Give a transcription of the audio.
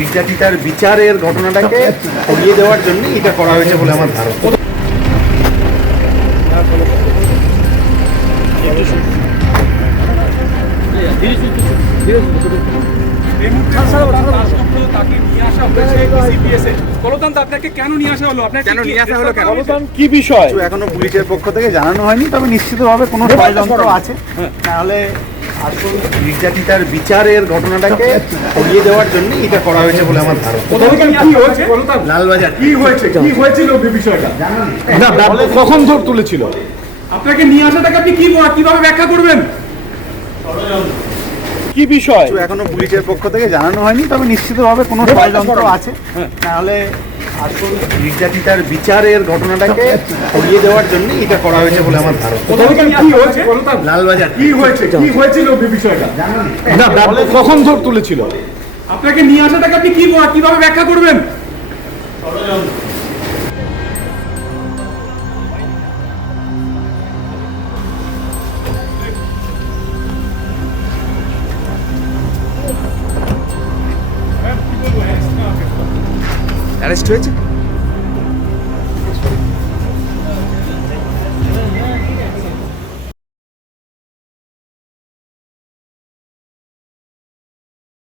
নির্যাতিতার বিচারের ঘটনাটাকে সরিয়ে দেওয়ার জন্য এটা করা হয়েছে বলে আমার ধারণা। ষড়যন্ত্র বিচারের ঘটনাটাকে সরিয়ে দেওয়ার জন্য এটা করা হয়েছে বলে আমার ধারণা কি হয়েছে কখন ধর তুলেছিল আপনাকে নিয়ে আসাটাকে আপনি কি কীভাবে ব্যাখ্যা করবেন? কি বিষয়? এখনও পুলিশের পক্ষ থেকে জানানো হয়নি তবে নিশ্চিতভাবে কোনো ষড়যন্ত্র আছে। তাহলে আসল নির্যাতিতার বিচারের ঘটনাটাকে সরিয়ে দেওয়ার জন্য এটা করা হয়েছে বলে আমার ধারণা। লালবাজার। কি হয়েছে? কি হয়েছিল বিষয়টা? কখন ধর তুলেছিল? আপনাকে নিয়ে আসাটাকে আপনি কি কীভাবে ব্যাখ্যা করবেন? অ্যারেস্ট হয়েছে